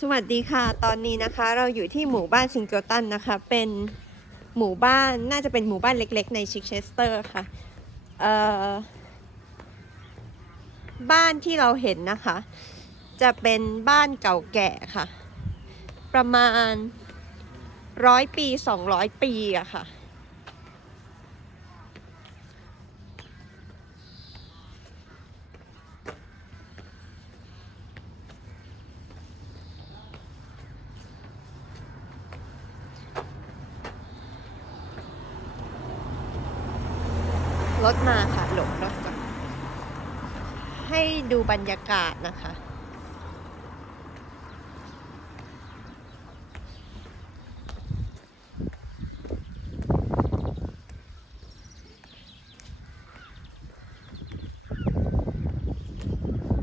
สวัสดีค่ะ ตอนนี้นะคะเราอยู่ที่หมู่บ้านซิงเกิลตันนะคะ เป็นหมู่บ้านน่าจะเป็นหมู่บ้านเล็กๆ ในชิกเชสเตอร์ค่ะเอ่อบ้านที่เราเห็นนะคะ จะเป็นบ้านเก่าแก่ค่ะ ประมาณร้อยปีสองร้อยปีอะค่ะ รถมาค่ะ หลบรถก่อนให้ดูบรรยากาศนะคะ